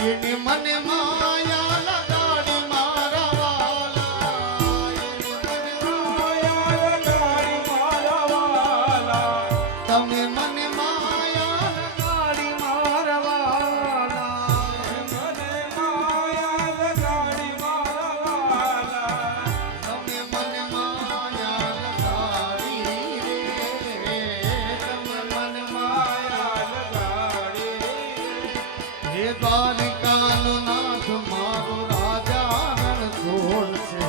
એની મને માયા લગાડી મારા વાલા એની મને માયા લગાડી મારા વાલા તમે મને માયા લગાડી મારા વાલા મને માયા લગાડી મારા વાલા તમે મને માયા લગાડી રે તમે મને માયા લગાડી હે દ્વારિકાનો નાથ મારો રાજા રણ છોડ છે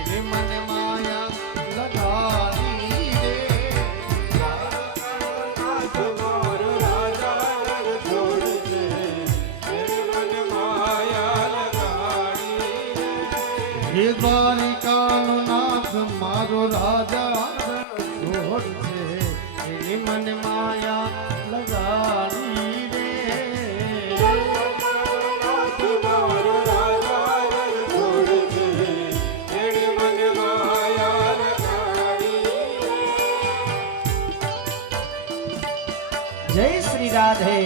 એને મને માયા લગાડી રે દ્વારિકાનો નાથ મારો રાજા રણ છોડ છે એને મને માયા લગાડી હે દ્વારિકાનો નાથ મારો રાજા રણ છોડ છે એને મને માયા લગાડી રે જય શ્રી રાધે.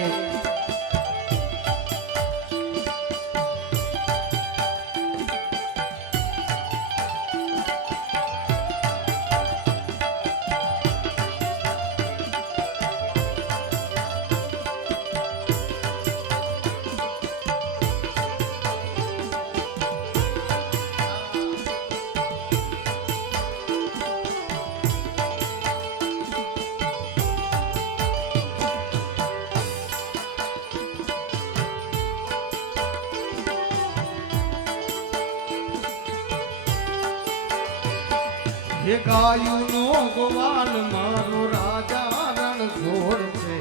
હે ગાયુનો ગોવાલ મારો રાજા રણ છોડ છે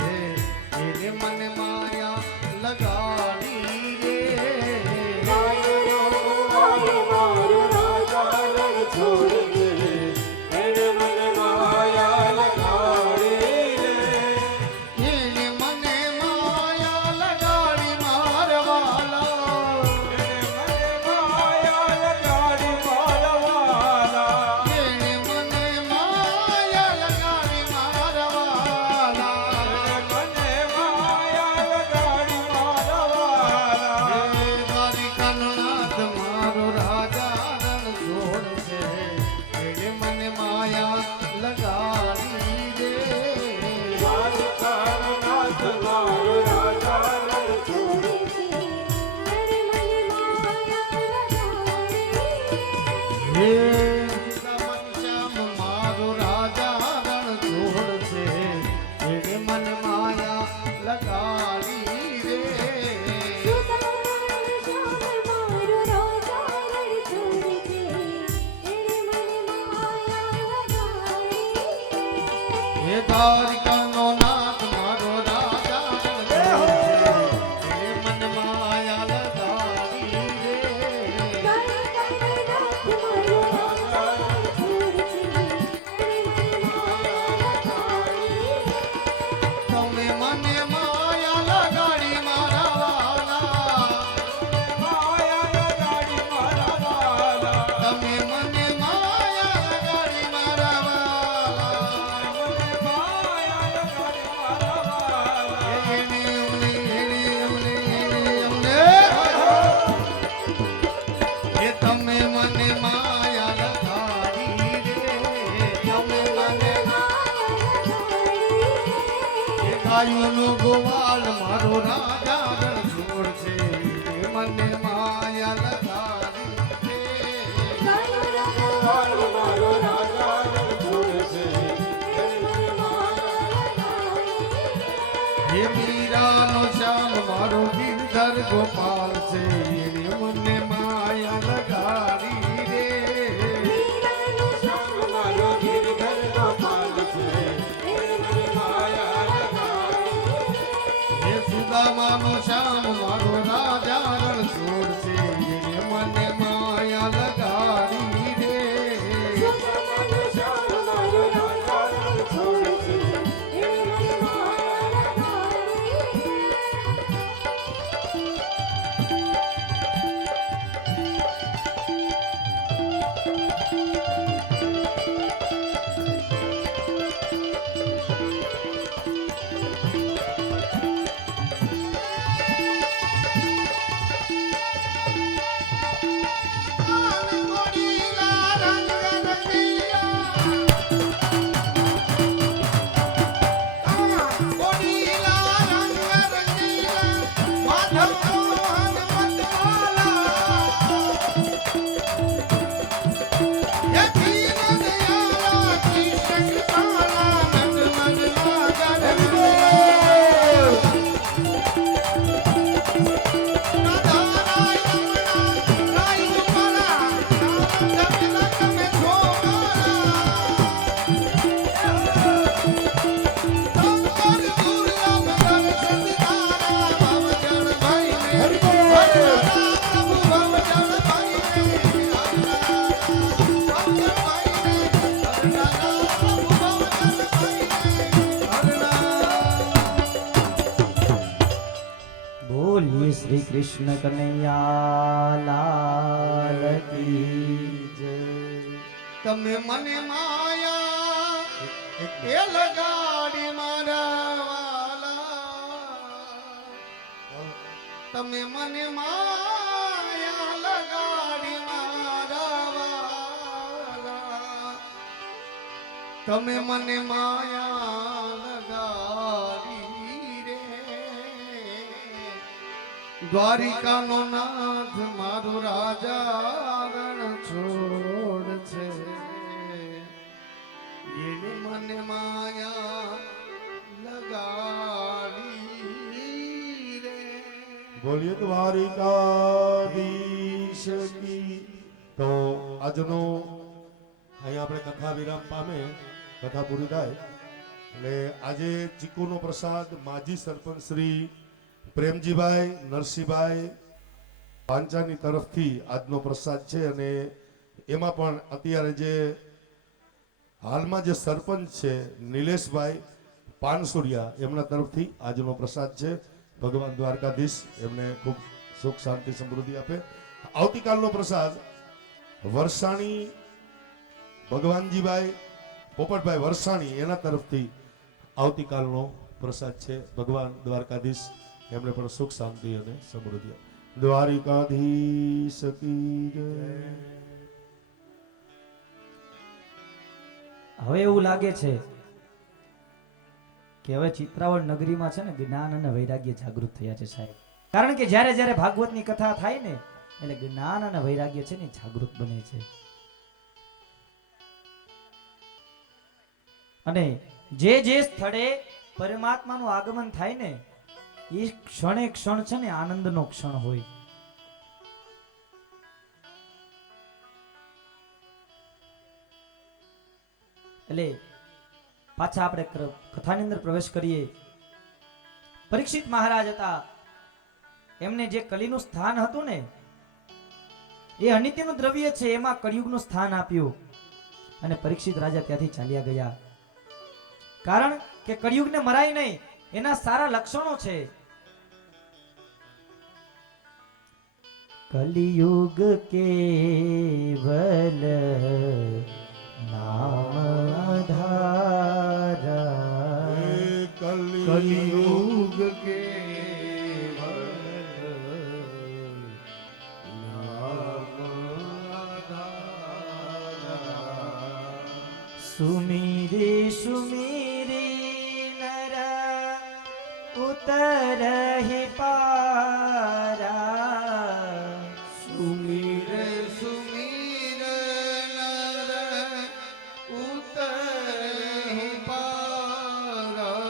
એને મને માયા લગાડી રે ગાયુનો ગોવાલ મારો રાજા રણ છોડ છે એને મને માયા લગાડી રે એને મને માયા લગાડી મારા વાલા એને મને માયા લગાડી મારા વાલા એને મને માયા લગાડી મારા વાલા મને માયા લગાડી મારા વાલા હે દ્વારિકાનો નાથ મારો રાજા રણ છોડ છે એને મને માયા લગાડી રે દ્વારિકાનો નાથ મારો રાજા રણ છોડ હે શ્યામ મારો રાજા રણ છોડ છે એને મને માયા લગાડી રે હે દ્વારિકાનો નાથ મારો રાજા રણ છોડ છે એને મને માયા લગાડી રે તમે મને માયા લગાડી મારા વાલા માયા લગાડી મારા વાલા તમે મને માયા લગાડી મારા વાલા મને માયા લગાડી મારા વાલા એને એ તમે મને માયા લગાડી રે તમે મને એ ગાયુનો ગોવાલ મારો રાજા રણ છોડ છે એ મને માયા લગાડી રે મારો રાજા રણ છોડ છે હે મીરાનો શ્યામ મારો ગિરધર ગોપાલ છે એને મને માયા લગાડી રે મારો ગિરધર ગોપાલ છે એને મને માયા લગાડી હે સુદામાનો શ્યામ મારો રાજા રણ છોડ છે એને મને માયા લગાડી રે કૃષ્ણ કનૈયા લાલ કી જય. તમે મને માયા એ લગાડી મારા વાલા, તમે મને માયા લગાડી મારા વાલા, તમે મને માયા લગાડી રે. દ્વારિકાનો નાથ મારો રાજા રણ છોડ છે, એને મને માયા લગાડી રે. બોલીએ દ્વારિકાધીશ કી. તો આજનો અહીંયા આપણે કથા વિરામ પામે, કથા પૂરી થાય એટલે આજે ચીકુનો પ્રસાદ માજી સરપંચ શ્રી પ્રેમજીભાઈ નરસિંહભાઈ પાંચાની તરફથી આજનો પ્રસાદ છે. અને એમાં પણ અત્યારે જે હાલમાં જે સરપંચ છે નિલેશભાઈ પાનસુરિયા, એમના તરફથી આજનો પ્રસાદ છે. ભગવાન દ્વારકાધીશ એમને ખૂબ સુખ શાંતિ સમૃદ્ધિ આપે. આવતીકાલનો પ્રસાદ વરસાણી ભગવાનજીભાઈ પોપટભાઈ વરસાણી, એના તરફથી આવતીકાલનો પ્રસાદ છે. ભગવાન દ્વારકાધીશ એમને પણ સુખ શાંતિ અને સમૃદ્ધિ આપે. દ્વારિકાધીશ કી જય. હવે એવું લાગે છે કે હવે ચિત્રાવળ નગરીમાં છે ને જ્ઞાન અને વૈરાગ્ય જાગૃત થયા છે સાહેબ. કારણ કે જ્યારે જ્યારે ભાગવતની કથા થાય ને એટલે જ્ઞાન અને વૈરાગ્ય છે ને જાગૃત બને છે. અને જે જે સ્થળે પરમાત્માનું આગમન થાય ને એ ક્ષણે ક્ષણ છે ને આનંદનો ક્ષણ હોય. એટલે પાછા આપણે કથાની અંદર પ્રવેશ કરીએ. પરીક્ષિત મહારાજ હતા, એમને જે કલીનું સ્થાન હતું ને એ અનિત્યનું દ્રવ્ય છે, એમાં કળિયુગનું સ્થાન આપ્યું અને પરીક્ષિત રાજા ત્યાંથી ચાલ્યા ગયા. કારણ કે કળિયુગને મરાય નહીં, એના સારા લક્ષણો છે. કલિયુગ કેવલ નામ આધારા, કલિયુગ કે સુમીરે સુમીરે નર ઉતરહિ પારા, સુમીરે સુમીરે નર ઉતરે પારા.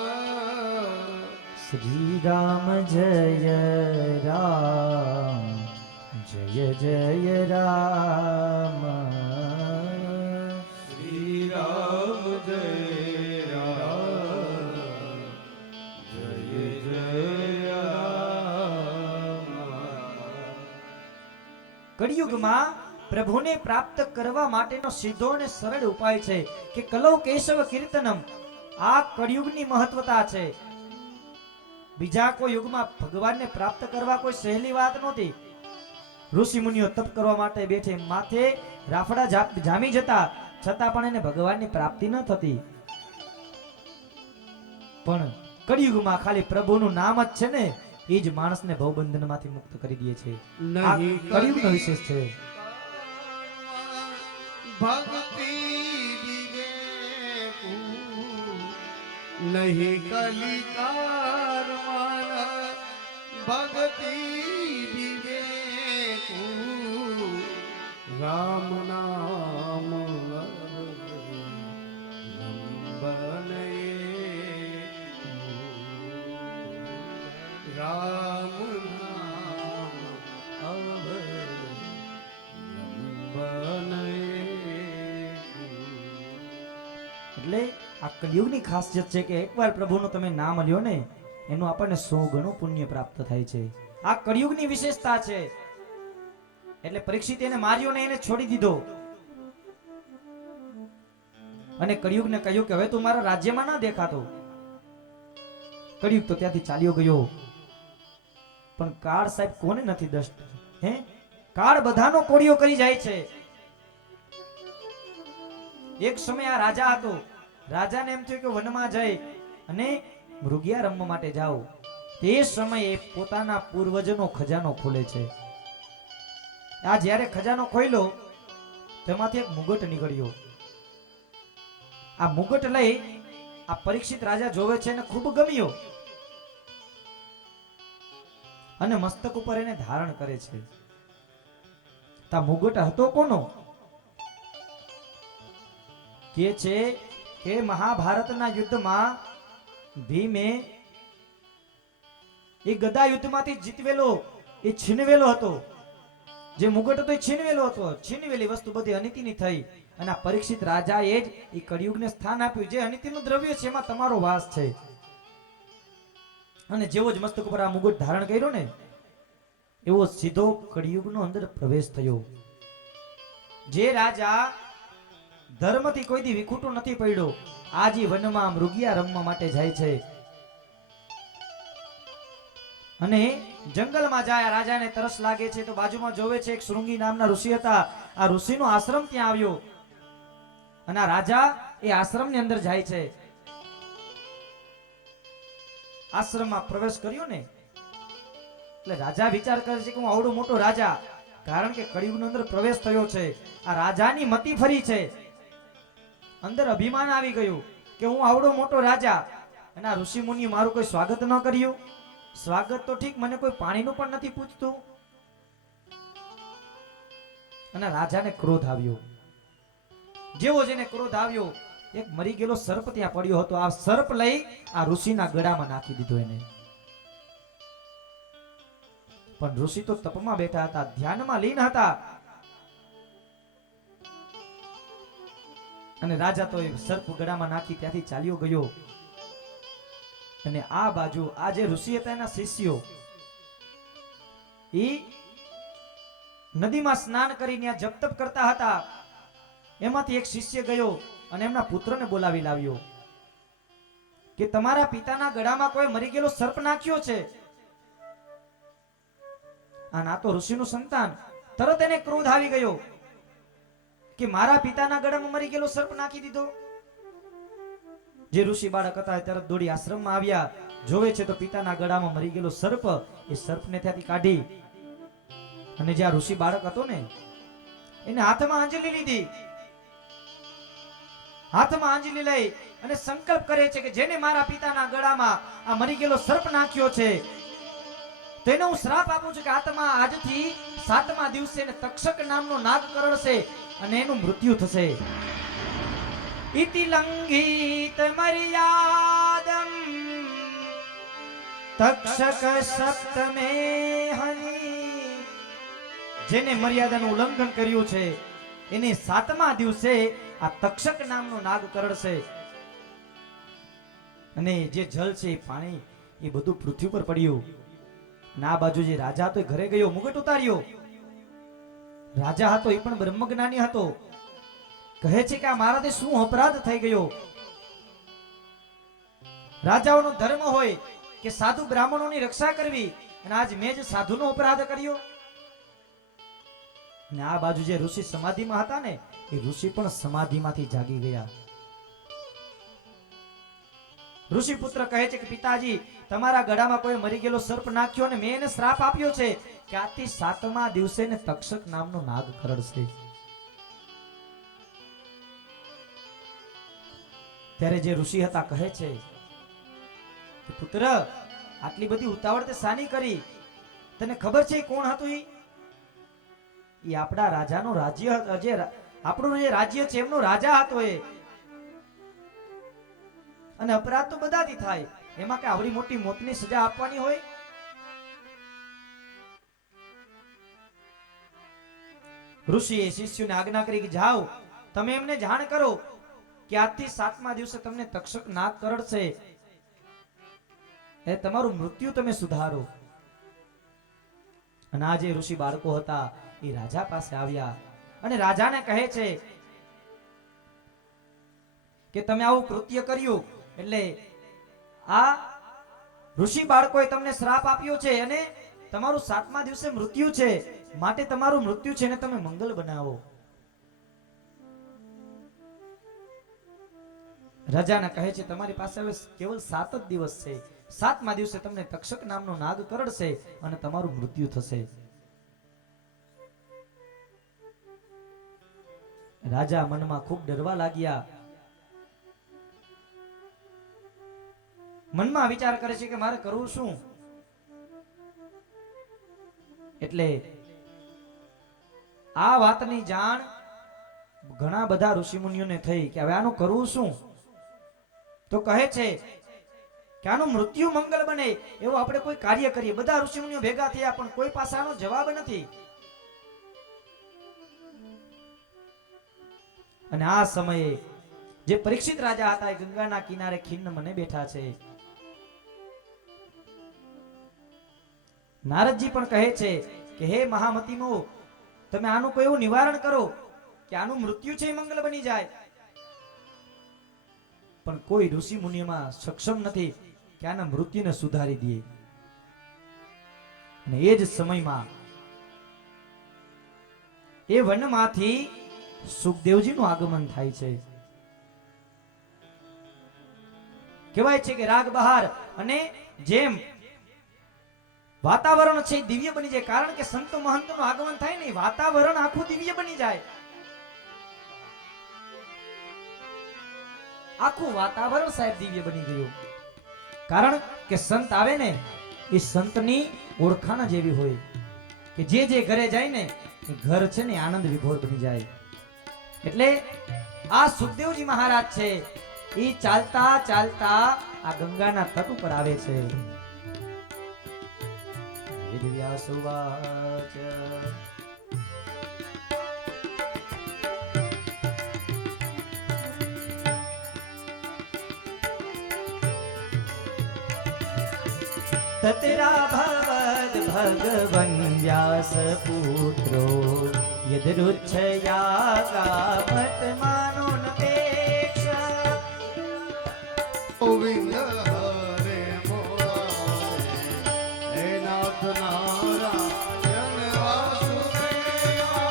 શ્રી રામ જય રામ જય જય રામ, શ્રી રામ જય રામ જય જય રામ. કળિયુગમાં પ્રભુને પ્રાપ્ત કરવા માટેનો સીધો અને સરળ ઉપાય છે કે કલૌ કેશવ કીર્તનમ. આ કળિયુગની મહત્વતા છે. બીજા કોઈ યુગમાં ભગવાનને પ્રાપ્ત કરવા કોઈ સહેલી વાત નહોતી. ઋષિ મુનિઓ તપ કરવા માટે બેઠે, માથે રાફડા જામી જતા, છતાં પણ એને ભગવાનની પ્રાપ્તિ ન થતી. પણ કળિયુગમાં ખાલી પ્રભુનું નામ જ છે ને એ જ માણસને ભવબંધનમાંથી મુક્ત કરી દે છે. આ કળિયુગનો વિશેષ છે. ભક્તિ વિવેકુ નહીં કલિકાર માના, ભક્તિ વિવેકુ રામ નામ નંબને રામ નામ અવલંબને. એટલે આ કળિયુગની ખાસિયત છે કે એકવાર પ્રભુનું તમે નામ લ્યો ને એનું આપણને 100 ગણું પુણ્ય પ્રાપ્ત થાય છે. આ કળિયુગની વિશેષતા છે. એટલે પરીક્ષિત એને માર્યો ને એને છોડી દીધો અને કળિયુગને કહ્યું કે હવે તું મારા રાજ્યમાં ના દેખાતો. કળિયુગ તો ત્યાંથી ચાલ્યો ગયો. પણ કાળ સાહેબ કોને નથી દષ્ટ? હે, કાળ બધાનો કોળિયો કરી જાય છે. એક સમય આ રાજા હતો. રાજાને એમ થયું કે વનમાં જઈ અને મૃગિયા રમવા માટે જાઓ. તે સમયે પોતાના પૂર્વજનો ખજાનો ખોલે છે. આ જ્યારે ખજાનો ખોલ્યો તેમાંથી એક મુગટ નીકળ્યો. આ મુગટ લઈ આ પરીક્ષિત રાજા જોવે છે અને ખૂબ ગમ્યો અને મસ્તક ઉપર એને ધારણ કરે છે. તા મુગટ હતો કોનો? કે છે કે મહાભારતના યુદ્ધમાં ભીમે એ ગદા યુદ્ધમાંથી જીતવેલો, એ છીનવેલો હતો. જે મુગટ હતો એ છીનવેલો હતો. છીનવેલી વસ્તુ બધી અનિતિની થઈ અને આ પરીક્ષિત રાજાએ જ એ કળિયુગને સ્થાન આપ્યું. જે અનિતિનું દ્રવ્ય છે એમાં તમારો વાસ છે. અને જેવો જ મસ્તક ઉપર આ મુગટ ધારણ કર્યો ને એવો સીધો કળિયુગનો અંદર પ્રવેશ થયો. જે રાજા ધર્મથી કોઈ દી વિખૂટો નથી પડ્યો, આજી વનમાં મૃગિયા રમવા માટે જાય છે અને જંગલમાં જાય. રાજાને તરસ લાગે છે તો બાજુમાં જોવે છે એક શૃંગી નામના ઋષિ હતા. આ ઋષિનો આશ્રમ ત્યાં આવ્યો અને આ રાજા એ આશ્રમની અંદર જાય છે. આશ્રમમાં પ્રવેશ કર્યો ને એટલે રાજા વિચાર કરે છે કે હું આવડો મોટો રાજા, કારણ કે કળિયુગનો અંદર પ્રવેશ થયો છે. આ રાજાની મતિ ફરી છે. અંદર અભિમાન આવી ગયું કે હું આવડો મોટો રાજા અને આ ઋષિ મુનિ મારું કોઈ સ્વાગત ન કર્યું. સ્વાગત તો ઠીક, મને કોઈ પાણીનું પણ નથી પૂછતું. અને રાજાને ક્રોધ આવ્યો. જેવો જેને ક્રોધ આવ્યો, એક મરી ગયેલો સર્પ ત્યાં પડ્યો હતો. આ સર્પ લઈ આ ઋષિના ગળામાં નાખી દીધો એને. પણ ઋષિ તો તપમાં બેઠા હતા, ધ્યાનમાં લીન હતા અને રાજા તો એ સર્પ ગળામાં નાખી ત્યાંથી ચાલ્યો ગયો. અને આ બાજુ આ જે ઋષિ હતા એના શિષ્યો એ નદીમાં સ્નાન કરીને આ જપ તપ કરતા હતા. એમાંથી એક શિષ્ય ગયો અને એમના પુત્રને બોલાવી લાવ્યો કે તમારા પિતાના ગળામાં કોઈ મરી ગયેલો સર્પ નાખ્યો છે. આ ના તો ઋષિનું સંતાન. તરત એને ક્રોધ આવી ગયો કે મારા પિતાના ગળામાં મરી ગયેલો સર્પ નાખી દીધો. જે ઋષિ બાળક હતા એ તરત દોડી આશ્રમમાં આવ્યા. જોવે છે તો પિતાના ગળામાં મરી ગયેલો સર્પ, એ સર્પને ત્યાંથી કાઢી અને જે આ ઋષિ બાળક હતો ને એને હાથમાં આંજલી લીધી. હાથમાં આંજલી લઈ અને સંકલ્પ કરે છે કે જેને મારા પિતાના ગળામાં આ મરી ગયેલો સર્પ નાખ્યો છે તેને હું શ્રાપ આપું છું કે આત્મા આજથી 7મા દિવસે એને તક્ષક નામનો નાગ કરડશે અને એનું મૃત્યુ થશે. ઇતિ લંઘિત મર્યાદમ તક્ષક સપ્તમે હની. જેને મર્યાદાનું ઉલ્લંઘન કર્યું છે એને 7મા દિવસે આ તક્ષક નામનો નાગ કરડશે. અને જે જળ છે પાણી એ બધું પૃથ્વી પર પડ્યું. ના બાજુ જે રાજા હતો એ ઘરે ગયો, મુગટ ઉતાર્યો. રાજા હતો એ પણ બ્રહ્મજ્ઞાની હતો. કહે છે કે આ મારાથી શું અપરાધ થઈ ગયો. રાજાઓનો ધર્મ હોય કે સાધુ બ્રાહ્મણોની રક્ષા કરવી, અને આજ મેં જ સાધુનો અપરાધ કર્યો. અને આ બાજુ જે ઋષિ સમાધિમાં હતા ને એ ઋષિ પણ સમાધિમાંથી જાગી ગયા. ઋષિ પુત્ર કહે છે કે પિતાજી તમારા ગળામાં કોઈ મરી ગયેલો સર્પ નાખ્યો અને મેં એને શ્રાપ આપ્યો છે કે આજથી 7મા દિવસે ને તક્ષક નામનો નાગ કરડશે. ત્યારે જે ઋષિ હતા કહે છે કે પુત્ર આટલી બધી ઉતાવળ તે સાની કરી? તને ખબર છે કોણ હતું? એ આપણા રાજાનો રાજ્ય, જે આપણું જે રાજ્ય છે એમનો રાજા હતો એ. અને અપરાધ તો બધાથી થાય, એમાં કે આવડી મોટી મોતની સજા આપવાની હોય? ઋષિએ શિષ્યોને આજ્ઞા કરી કે જાઓ તમે એમને જાણ કરો કે આજથી 7મા દિવસે તમને તક્ષક નાગ કરડશે, એ તમારું મૃત્યુ તમે સુધારો. અને આ જે ઋષિ બાળકો હતા એ રાજા પાસે આવ્યા અને રાજાને કહે છે કે તમે આવું કૃત્ય કર્યું એટલે આ ઋષિ બાળકોએ તમને શ્રાપ આપ્યો છે અને તમારું 7મા દિવસે મૃત્યુ છે, માટે તમારું મૃત્યુ છે ને તમે મંગલ બનાવો. રાજાને કહે છે તમારી પાસે હવે કેવલ 7 જ દિવસ છે. 7મા દિવસે તમને તક્ષક નામનો નાગ કરડશે અને તમારું મૃત્યુ થશે. રાજા મનમાં ખૂબ ડરવા લાગ્યા. મનમાં વિચાર કરે છે કે મારે કરવું શું. એટલે આ વાતની જાણ ઘણા બધા ઋષિમુનિઓને થઈ કે હવે આનું કરવું શું. તો કહે છે કે આનું મૃત્યુ મંગળ બને એવું આપણે કોઈ કાર્ય કરીએ. બધા ઋષિમુનિઓ ભેગા થયા પણ કોઈ પાસે આનો જવાબ નથી. અને આ સમયે જે પરીક્ષિત રાજા હતા એ ગંગાના કિનારે ખિન્ન મને બેઠા છે. નારદજી પણ કહે છે કે હે મહામતીમો, તમે આનું કોઈ એવું નિવારણ કરો કે આનું મૃત્યુ છે એ મંગળ બની જાય. પણ કોઈ ઋષિ મુનિમાં સક્ષમ નથી કે આના મૃત્યુને સુધારી દે. અને એ જ સમયમાં એ વનમાંથી સુખદેવજીનું આગમન થાય છે. કહેવાય છે કે રાગ બહાર અને જેમ વાતાવરણ છે દિવ્ય બની જાય. કારણ કે સંતો મહંતોનું આગમન થાય ને વાતાવરણ આખું દિવ્ય બની જાય. આખું વાતાવરણ સાહેબ દિવ્ય બની ગયું. કારણ કે સંત આવે ને એ સંતની ઓળખાણ જેવી હોય કે જે ઘરે જાય ને એ ઘર છે ને આનંદ વિભોર બની જાય. એટલે આ સુખદેવજી મહારાજ છે એ ચાલતા ચાલતા આ ગંગાના તટ ઉપર આવે છે. વેદવ્યાસુવાચ ततरा भवद भगवन् व्यास पुत्रो यदरुच्छयागा मत मानो नपेक्षा. ગોવિંદ હરે મોરારે હે નાથ નારાયણ વાસુદેવા.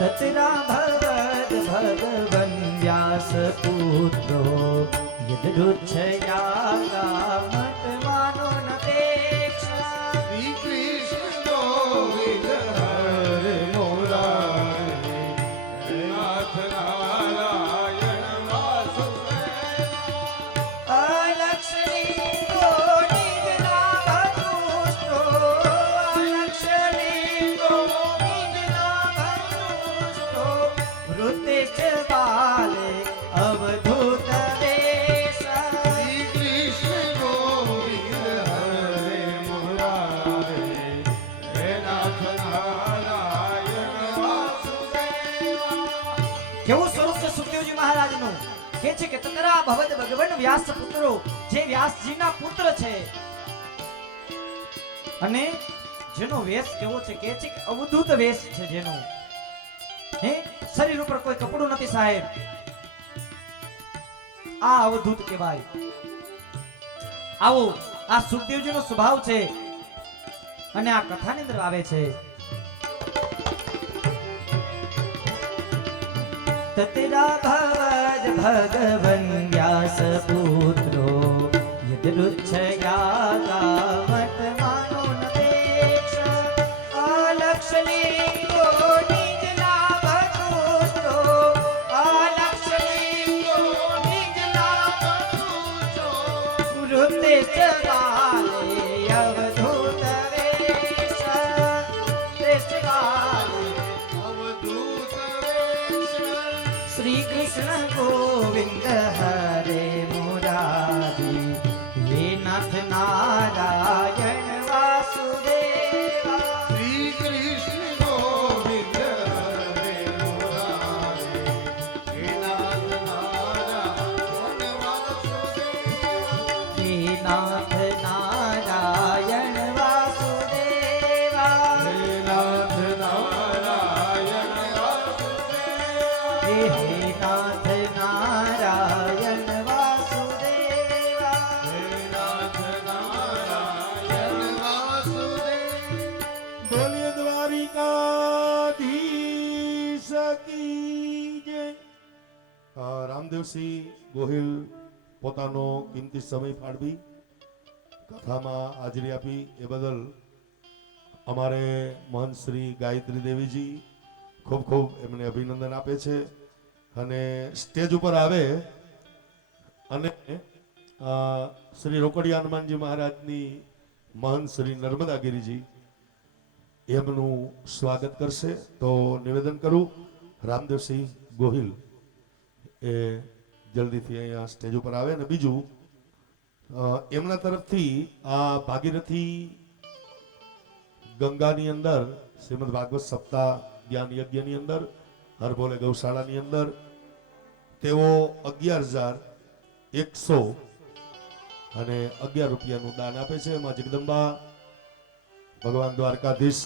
ततरा भवद भगवन् व्यास पुत्रो यदरुच्छयागा मत मानो नपेक्षा. શ્રી કૃષ્ણ ગોવિંદ હરે મોરારે હે નાથ નારાયણ વાસુદેવા. અલક્ષણીકો નિજના ભતુષ્ટો, અલક્ષણીકો નિજના ભતુષ્ટો, વૃત્તિશ્ચ બાલે અવધૂત વેશા. શ્રી કૃષ્ણ ગોવિંદ હરે મોરારે હે નાથ નારાયણ વાસુદેવા. કેવું સ્વરૂપ છે સુખદેવજી મહારાજનું. કે છે કે તતરા ભવદ ભગવન વ્યાસ પુત્રો, જે વ્યાસજીના પુત્ર છે અને જેનો વેશ કેવો છે કે છે કે અવધૂત વેશ છે જેનો. હે શરીર ઉપર કોઈ કપડું નથી સાહેબ. આ અવધૂત કહેવાય. આવો આ સુખદેવજીનો સ્વભાવ છે અને આ કથાની અંદર આવે છે. ततरा भवद भगवन् व्यास पुत्रो यदरुच्छयागा मत मानो नपेक्षा. अलक्षणीको निजना भतुष्टो, अलक्षणीको निजना भतुष्टो, वृत्तिश्च बाले अवधूत वेशा. वृत्तिश्च बाले અવધૂત વેશ. श्री कृष्ण गोविंद हरे मुरारी हे नाथ नारायण वासुदेवा. શ્રી કૃષ્ણ ગોવિંદ હરે મોરારે હે નાથ નારાયણ વાસુદેવા. हे नाथ नारायण वासुदेवा. હે નાથ નારાયણ વાસુદેવા. हे नाथ नारायण वासुदेवा. હે નાથ નારાયણ રામદેવસિંહ ગોહિલ પોતાનો કિંમતી સમય ફાળવી કથામાં હાજરી આપી એ બદલ અમારે મહંત શ્રી ગાયત્રી દેવીજી ખૂબ ખૂબ એમને અભિનંદન આપે છે અને સ્ટેજ ઉપર આવે અને શ્રી રોકડિયા હનુમાનજી મહારાજની મહંત શ્રી નર્મદાગીરીજી એમનું સ્વાગત કરશે. તો નિવેદન કરું રામદેવસિંહ ગોહિલ એ જલ્દીથી અહીંયા સ્ટેજ ઉપર આવે. અને બીજું એમના તરફથી આ ભાગીરથી ગંગાની અંદર શ્રીમદ ભાગવત સપ્તાહ જ્ઞાન યજ્ઞની અંદર હરભોલે ગૌશાળાની અંદર તેઓ 11,100 અને 11 રૂપિયાનું દાન આપે છે. એમાં જગદંબા ભગવાન દ્વારકાધીશ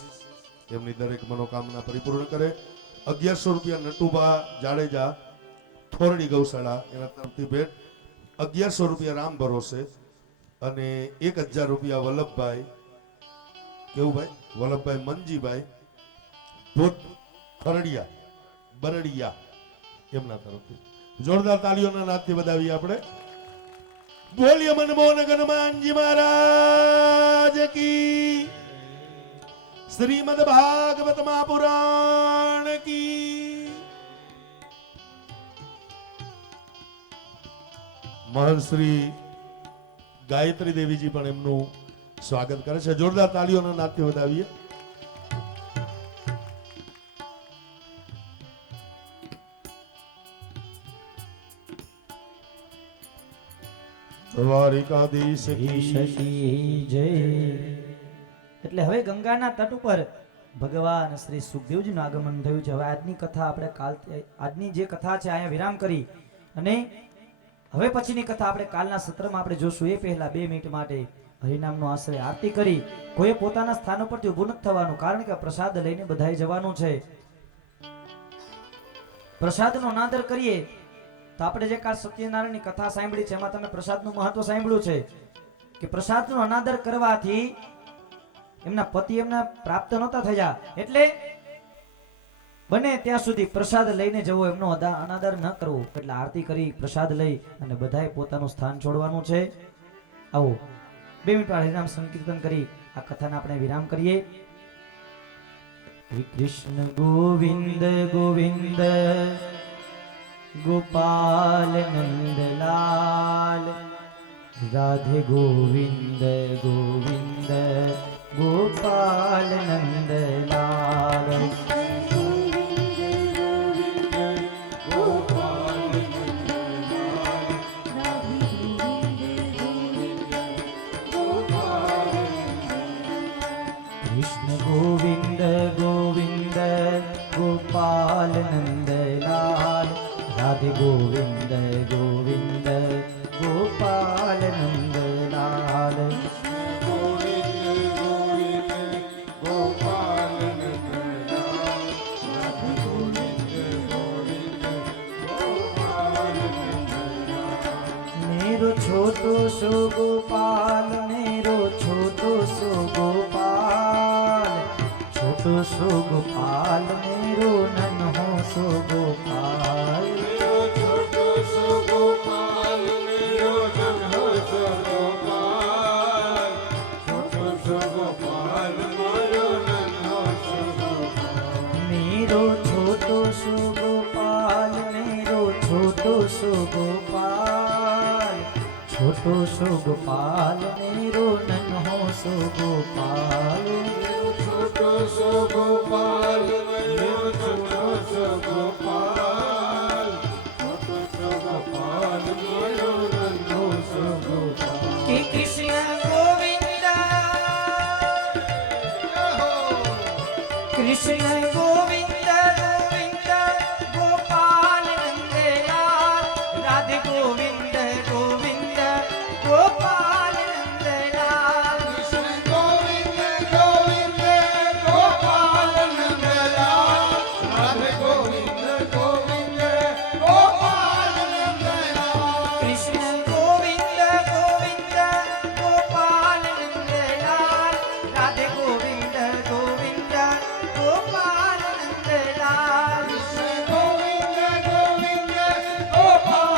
એમની દરેક મનોકામના પરિપૂર્ણ કરે. 1100 રૂપિયા નટુભા જાડેજા થોરડી ગૌશાળા એના તરફથી ભેટ. 1100 રૂપિયા રામ ભરોસે અને 1000 રૂપિયા વલ્લભભાઈ કેવું ભાઈ વલ્લભભાઈ મનજીભાઈ ભૂત ખરડિયા બરડિયા એમના તરફથી જોરદાર તાળીઓના નાદથી વધાવીએ આપણે. બોલીએ મનમોહન હનુમાનજી મહારાજ કી, શ્રીમદ ભાગવત મહાપુરાણ કી. મહંત શ્રી ગાયત્રી દેવીજી પણ એમનું સ્વાગત કરે છે. જોરદાર તાળીઓના નાદથી વધાવીએ. દ્વારિકાધીશ કી જય. એટલે હવે ગંગાના તટ ઉપર ભગવાન શ્રી સુખદેવજીનું આગમન થયું છે. હવે આજની કથા આપણે આજની જે કથા છે અહીંયા વિરામ કરી અને હવે પછીની કથા આપણે કાલના સત્રમાં આપણે જોશું. એ પહેલા 2 મિનિટ માટે હરિનામનો આશ્રય આરતી કરી કોઈ પોતાના સ્થાન ઉપરથી ઊભું નથી થવાનું, કારણ કે પ્રસાદ લઈને બધાએ જવાનું છે. પ્રસાદનો અનાદર કરીએ તો આપણે જે કાલ સત્યનારાયણની કથા સાંભળી છે એમાં તમે પ્રસાદનું મહત્વ સાંભળ્યું છે કે પ્રસાદનો અનાદર કરવાથી એમના પતિ એમના પ્રાપ્ત નહોતા થયા. એટલે બને ત્યાં સુધી પ્રસાદ લઈને જવો, એમનો અનાદર ન કરવો. એટલે આરતી કરી પ્રસાદ લઈ અને બધાએ પોતાનું સ્થાન છોડવાનું છે. આવો 2 મિનિટ હરિનામ સંકીર્તન કરી આ કથાને આપણે વિરામ કરીએ. શ્રી કૃષ્ણ ગોવિંદ ગોવિંદ ગોપાલ નંદલાલ, રાધે ગોવિંદ ગોવિંદ ગોપાલ નંદલાલ. કૃષ્ણ ગોવિંદ ગોવિંદ ગોપાલ નંદલાલ, રાધે ગોવિંદ ગોવિંદ ગોપાલ નંદલાલ. मेरो छोटो सो गोपाल, मेरो छोटो सो गोपाल, छोटो सो गोपाल मेरो नन्हो सो गोपाल. छोटो सो गोपाल मेरो नन्हो सो गोपाल, छोटो सो गोपाल मेरो नन्हो सो गोपाल. मेरो छोटो सो गोपाल, मेरो छोटो सो गोपाल, छोटो सो गोपाल मेरो नन्हो सो गोपाल. छोटो सो गोपाल मेरो छोटो सो गोपाल, छोटो सो गोपाल मेरो नन्हो सो गोपाल. कि कृष्ण गोविंद कृष्ण गोविंद गोविंद गोपाल नंदलाल, राधे गोविंद गोविंद गोपाल नंदलाल. कृष्ण गोविंद गोविंद गोपाल नंदलाल, राधे गोविंद गोविंद गोपाल नंदलाल. कृष्ण गोविंद गोविंद गोपाल नंदलाल, राधे गोविंद गोविंद गोपाल नंदलाल. कृष्ण गोविंद गोविंद गोपाल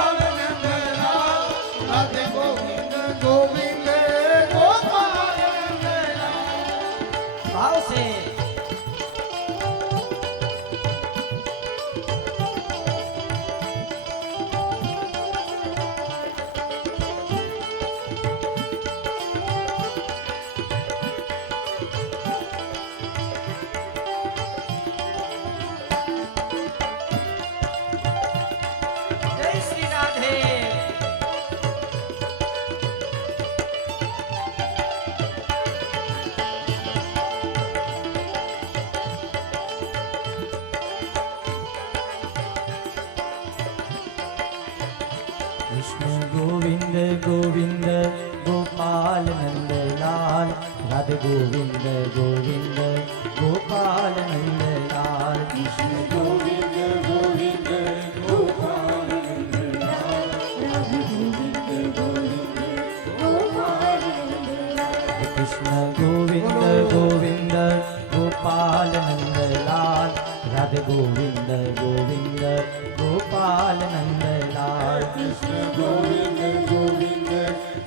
कृष्ण गोविंद गोविंद गोपाल नंद लाल राधे गोविंद गोविंद गोपाल नंद लाल कृष्ण गोविंद गोविंद गोपाल नंद लाल राधे गोविंद गोविंद गोपाल नंद लाल कृष्ण गोविंद गोविंद गोपाल नंद लाल राधे गोविंद गोविंद गोपाल नंद लाल कृष्ण गोविंद गोविंद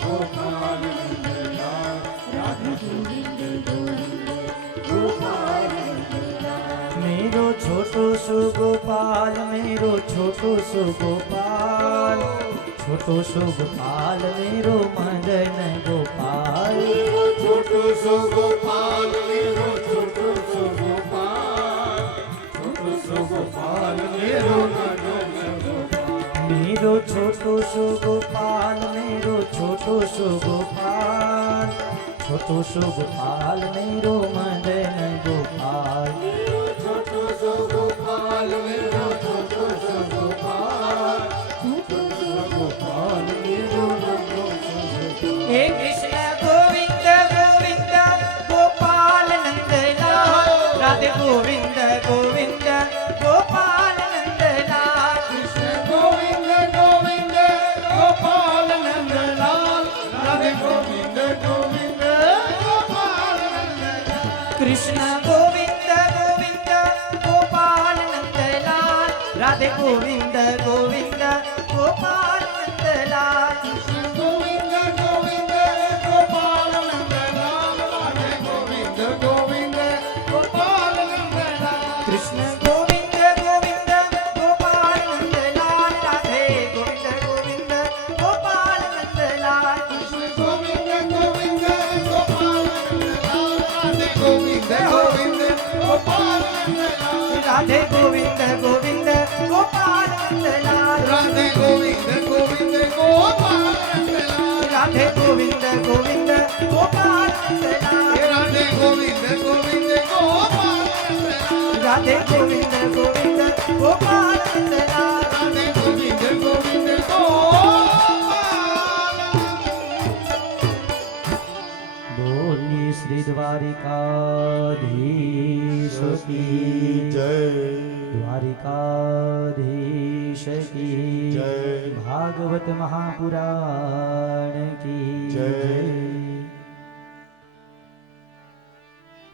गोपाल नंद लाल राधे गोविंद गोविंद गोपाल नंद लाल मेरो छोटो सो गोपाल मेरो छोटो सो गोपाल छोटो सो गोपाल मेरो मदन गोपाल छोटो सो गोपाल मेरो छोटो सो गोपाल छोटो सो गोपाल मेरो मदन गोपाल मेरो छोटो सो गोपाल मेरो छोटो सो गोपाल छोटो सो गोपाल मेरो मदन गोपाल छोटो सो गोपाल मेरो छोटो सो गोपाल छोटो सो गोपाल मेरो छोटो सो गोपाल हे कृष्ण गोविंद गोविंद गोपाल नंद लाल राधे गोविंद गोविंद गोपाल नंद लाल कृष्ण गोविंद गोविंद गोपाल नंद लाल राधे गोविंद गोविंद गोपाल नंद लाल कृष्ण गोविंद गोविंद गोपाल नंद लाल राधे गोविंद गोविंद गोपाल नंद लाल कृष्ण गोविंद गोविंद गोपाल नंद लाल राधे गोविंद गोविंद गोपाल नंद लाल कृष्ण गोविंद गोविंद गोपाल नंद लाल राधे गोविंद गोविंद गोपाल नंद लाल कृष्ण गोविंद गोविंद गोपाल नंद लाल राधे गोविंद गोविंद गोपाल नंद लाल राधे गोविंद गोविंद गोपाल नंद लाल राधे गोविंद गोविंद गोपाल नंद लाल राधे गोविंद गोविंद गोपाल नंद लाल राधे गोविंद गोविंद गोपाल नंद लाल राधे गोविंद गोविंद गोपाल नंद लाल राधे गोविंद गोविंद गोपाल बोली श्री द्वारिकाधीश की जय द्वारिकाधीश की जय। भागवत महापुराण की जय।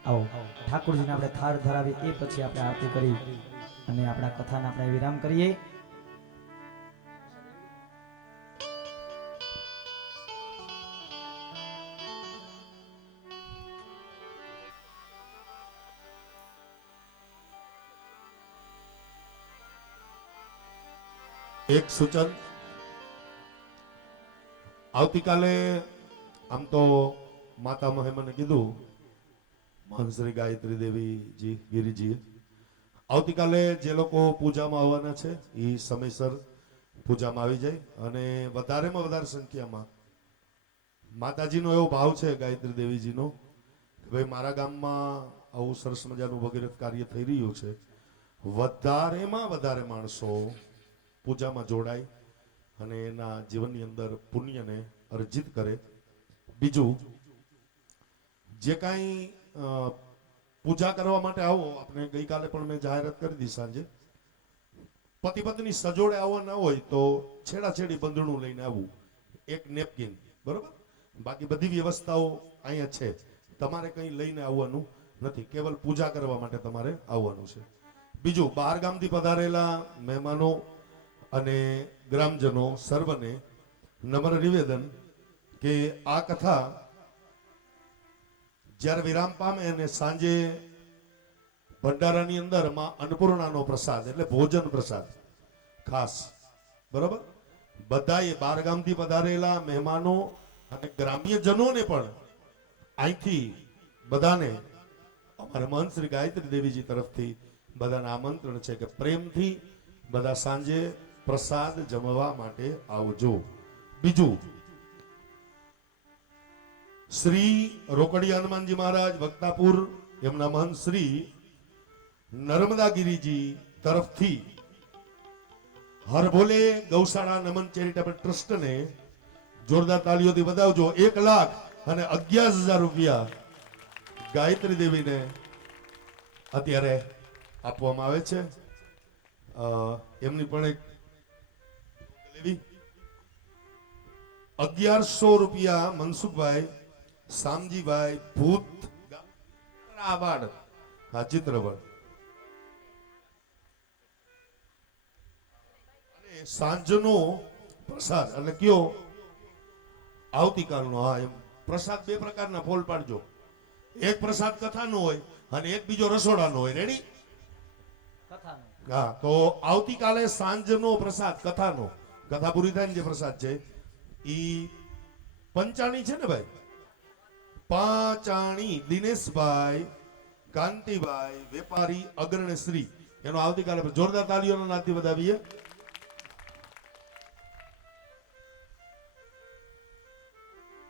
આવો ઠાકોરજીને આપણે થાળ ધરાવી એ પછી આપણે આરતી કરી અને આપણા કથાને આપણે વિરામ કરીએ. એક સૂચન, આવતીકાલે આમ તો માતા મહે મને કીધું મહંત શ્રી ગાયત્રી દેવીજી ગિરિજીએ આવતીકાલે જે લોકો પૂજામાં આવવાના છે એ સમયસર પૂજામાં આવી જાય અને વધારેમાં વધારે સંખ્યામાં માતાજીનો એવો ભાવ છે ગાયત્રી દેવીજીનો કે ભાઈ મારા ગામમાં આવું સરસ મજાનું ભગીરથ કાર્ય થઈ રહ્યું છે, વધારેમાં વધારે માણસો પૂજામાં જોડાય અને એના જીવનની અંદર પુણ્યને અર્જિત કરે. બીજું, જે કાંઈ પૂજા કરવા માટે આવો, આપણે ગઈકાલે પણ મેં જાહેરાત કરી દીધી સાંજે, પતિ પત્ની સજોડે આવવાના હોય તો છેડાછેડી બંધણું લઈને આવવું, એક નેપકિન, બરોબર. બાકી બધી વ્યવસ્થાઓ અહીંયા છે, તમારે કંઈ લઈને આવવાનું નથી, કેવલ પૂજા કરવા માટે તમારે આવવાનું છે. બીજું, બહાર ગામથી પધારેલા મહેમાનો અને ગ્રામજનો સર્વને નમ્ર નિવેદન કે આ કથા જ્યારે વિરામ પામે અને સાંજે ભંડારાની અંદર માં અન્નપૂર્ણાનો પ્રસાદ એટલે ભોજન પ્રસાદ ખાસ, બરોબર. બધાએ બાર ગામથી પધારેલા મહેમાનો અને ગ્રામ્યજનોને પણ અહીંથી બધાને અમારા મહંત શ્રી ગાયત્રી દેવીજી તરફથી બધાને આમંત્રણ છે કે પ્રેમથી બધા સાંજે પ્રસાદ જમવા માટે આવજો. બીજું, શ્રી રોકડિયા હનુમાનજી મહારાજ વક્તાપુર એમના મહંત શ્રી નર્મદાગીરીજી તરફથી હર ભોલે ગૌશાળા નમન ચેરિટેબલ ટ્રસ્ટને જોરદાર તાળીઓથી વધાવજો. 1,11,000 રૂપિયા ગાયત્રી દેવીને અત્યારે આપવામાં આવે છે. એમની પણ એક લેવી 1100 રૂપિયા મનસુખભાઈ શામજીભાઈ ભૂત આવાડ હા ચિત્રવડ અને સાંજનો પ્રસાદ એટલે કયો આવતીકાલનો. હા એમ પ્રસાદ બે પ્રકારના ફોલ પાડજો. એક પ્રસાદ કથાનો હોય અને એક બીજો રસોડાનો હોય. રેડી? કથાનું. હા તો આવતીકાલે સાંજનો પ્રસાદ કથાનો, કથા પૂરી થાય ને જે પ્રસાદ છે ઈ પંચાણી છે ને ભાઈ, પાંચાણી દિનેશભાઈ કાંતિભાઈ વેપારી અગ્રણી શ્રી એનો આવતીકાલે જોરદાર તાળીઓનો નાદથી વધાવીએ.